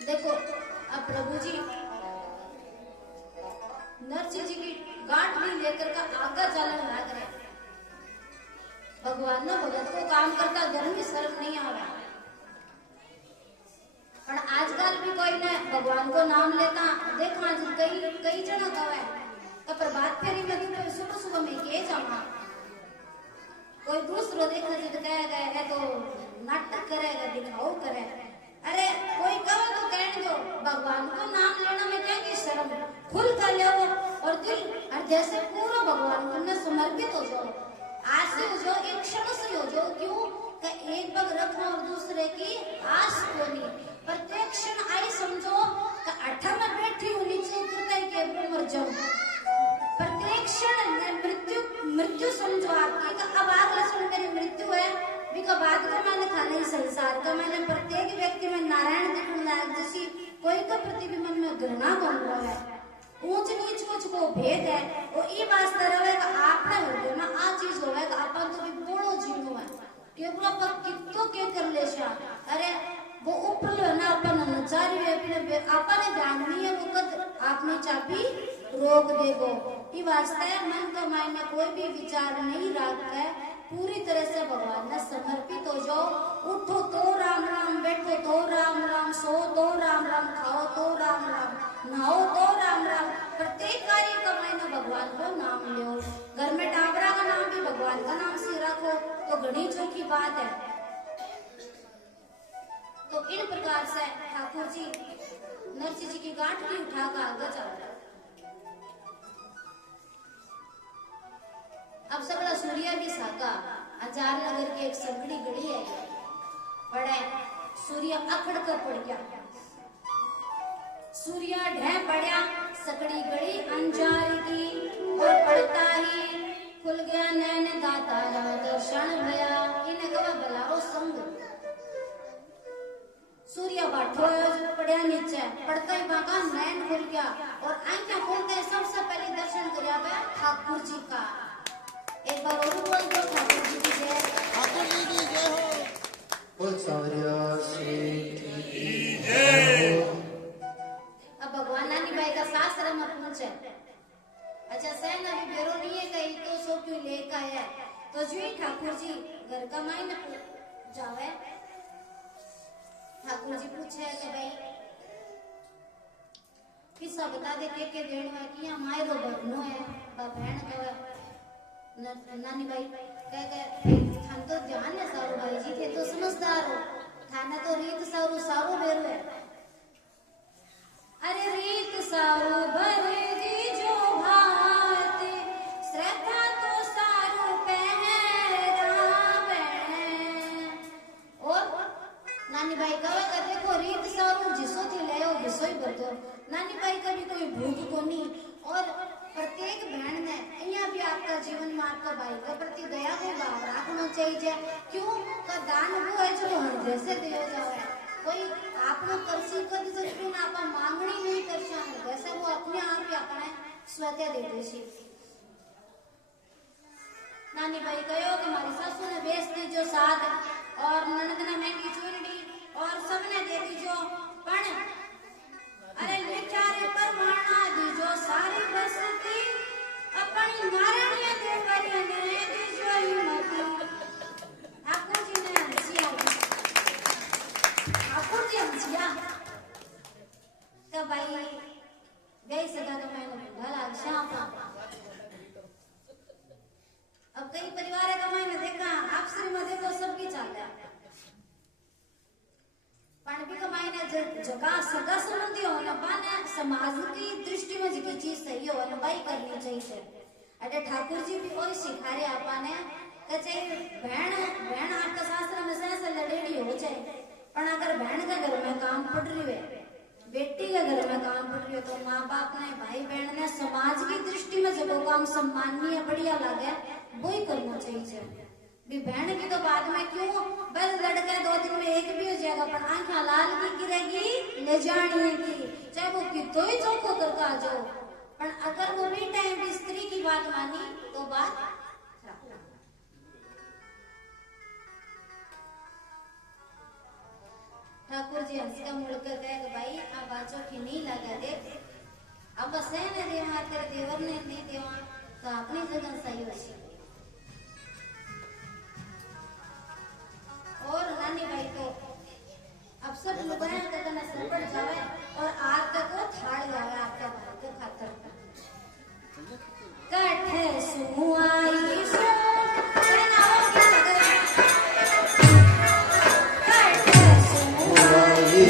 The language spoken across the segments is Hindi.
देखो अब प्रभु जी नरसिंह जी की गांठ भी लेकर का आगा चलन लग रहे। भगवान ने भगत को काम करता धर्म की शर्म नहीं आ रहा। पर आजकल भी कोई ने भगवान को नाम लेता देखा कई जना कहे तो प्रभात फेरी में तो सुबह सुबह में के जामा कोई दूसरो देखा जिद कहेगा है तो नाटक करेगा दिखाओ करे। अरे कोई कहो तो कहने दो भगवान को नाम लेना में क्या की शर्म खुल कर ले और दिल और जैसे पूरा भगवान को समर्पित हो जाओ। आज से हो जाओ एक क्षण से हो जाओ। क्यों कि एक पग रखना और दूसरे की आस को नहीं। प्रत्येक क्षण आई समझो कि अठा में बैठी हूँ नीचे उतरता ही के मर जाऊं। प्रत्येक क्षण मृत्यु समझो आपकी का अब अगला क्षण मेरी मृत्यु है बिका बाद का मैंने खाने संसार का मैंने प्रत्येक व्यक्ति में नारायण दिखने लायक जैसी कोई का प्रतिबिंब में घृणा बन रहा है। ऊंच नीच कुछ को भेद है वो ये वास्ता रहेगा आपने हृदय में आ चीज होगा अपन तो भी बोलो जीवो है केवल पर कितो के कर ले शा। अरे वो ऊपर है ना अपन नचारी है अपने अपन ध्यान नहीं है वो कद आपने चाबी रोक देगो। ये वास्ता है मन का मायने कोई भी विचार नहीं रख है पूरी तरह से भगवान में समर्पित हो जाओ। उठो तो राम राम बैठो तो राम राम सो तो राम राम खाओ तो राम राम नहाओ तो राम राम। प्रत्येक कार्य का मायने भगवान को नाम लो। घर में टाबरा का नाम भी भगवान का नाम से रखो तो घनी चौकी बात है। तो इन प्रकार से ठाकुर जी नरसिंह जी की गांठ भी उठा कर आगे चल रहा है। अब सगड़ा सूर्या भी साका आचार नगर के एक संगड़ी गड़ी है बड़े सूर्य अखड़ कर पड़ गया। सूर्य ढह पड़ा सकड़ी गड़ी अंजार की और पड़ता ही खुल गया नैन दाता दर्शन भया। इन्हें कहा बलारो संग सूर्य बाठो पड़ा नीचे पड़ता ही बाका नैन खुल गया और आंखें खोल के सबसे पहले दर्शन कर ठाकुर जी का। एक बार और बोल दो ठाकुर जी की जय। ठाकुर जी की जय हो। बोल सावरिया श्री की जय। अब भगवान नानी भाई का शास्त्र मत पूछे। अच्छा सहन अभी बेरो नहीं है कहीं तो सो क्यों लेकर है तो जो ही ठाकुर जी घर का मायने जावे। ठाकुर जी पूछे कि भाई किस्सा बता दे के देन में कि हमारे रो बहनो है बहन कहे नानी भाई कह थान तो ध्यान है सारो भाई जी थे तो समझदार हो थाना तो रीत सारो सारो बेरो है। अरे रीत सारो भरे जी जो भात श्रद्धा तो सारो पहरावे। और नानी भाई कहे देखो रीत सारो जिसो थी ले ओ जिसो ही बतो। नानी भाई कभी कोई भूख को नहीं और प्रत्येक बहन ने यहाँ भी आपका जीवन में आपका भाई के प्रति दया को भाव रखना चाहिए। क्यों का दान वो है जो हृदय से दिया जाए। कोई आपने करसी कर सकते ना आप मांगनी नहीं कर सकते वैसे वो अपने आप ही अपने स्वतः दे देसी। नानी भाई कहो कि हमारी सासू ने बेच दी जो साथ और ननद ने महंगी चूड़ी और सबने दे दी जो पण अरे का भाई गई सगा तो मैंने भला शाम अब कई परिवार का मैंने देखा आपसे में देखो सबकी चालता है पण भी कमाईने जगह सगा संबंधी होना पाने समाज की दृष्टि में जो चीज सही हो ना भाई करनी चाहिए अरे ठाकुर जी भी वही सिखा रहे आपाने कहे बहन बहन आपका शास्त्र में से लड़ेड़ी हो जाए पण अगर बहन के घर में काम पड़ रही है बेटी के घर में काम पड़ रही है तो माँ बाप ने भाई बहन ने समाज की दृष्टि में जो काम सम्माननीय बढ़िया लगे वही करना चाहिए भी बहन की तो बाद में क्यों बस लड़के 2 दिन में एक भी हो जाएगा पर आंखें लाल की गिरेगी ले जानी है की चाहे वो कितो ही चौको करके आ जाओ पर अगर वो भी टाइम भी स्त्री की बात मानी तो बात ठाकुर जी हंस का मुड़कर कहे भाई आप बाजो की नहीं लगा दे अब बस है ना देवा तेरे देवर ने नहीं देवा तो अपनी जगह सही हो और नानी भाई तो अब सब लोग करना सरपट जावे और आज तक वो थाड़ जावे आपका भाई को खातर कठे सुमुआई सो कहना हो कि कठे सुमुआई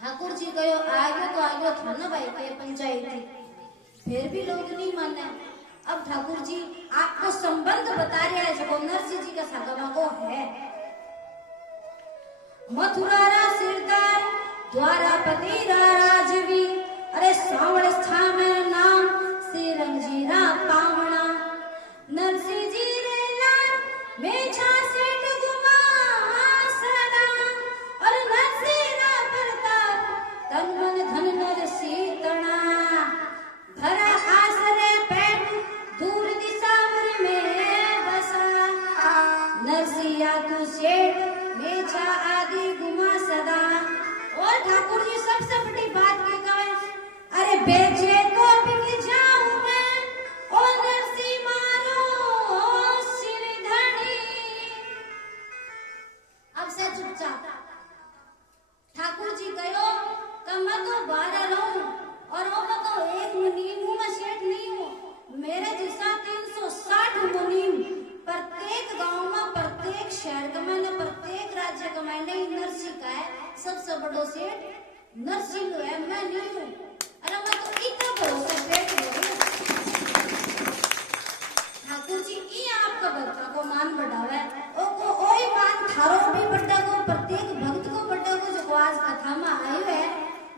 ठाकुर जी कहो आगे तो आगे था ना भाई के पंचायती फिर भी लोग नहीं माने अब ठाकुर जी आपको संबंध बता रहे हैं जो नरसिंह जी का सागमा को है मथुरा सिरदार द्वारापति राजवी अरे सावड़ स्थान में नाम श्री रंगजीरा पावना नरसिंह जी रे लाल मेछा सेठ गुमा सदा और नरसिंह प्रताप तन मन धन नर सीतणा भरा आसरे पेट दूर दिशा में बसा नरसिंह तू सेठ मेछा आदि गुमा सदा और ठाकुर जी सबसे बड़ी सबसे बड़ो सेठ नरसिंह है, मैं नहीं हूँ। अरे मैं तो इतना भरोसा पेट भरूं। ठाकुर जी ई आपका भक्ता को मान बढ़ावे, ओ को ओई मान थारो भी बड्डा को, प्रत्येक भक्त को बड्डा को जो आज कथा में आयो है,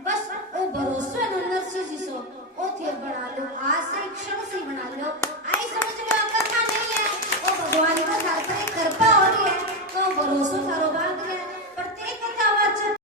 बस ओ भरोसो है नरसिंह जी सो ओ थे बना लो, आज से क्षण से बना लो। आई समझ लो करना नहीं है, ओ भगवान का घर पर कृपा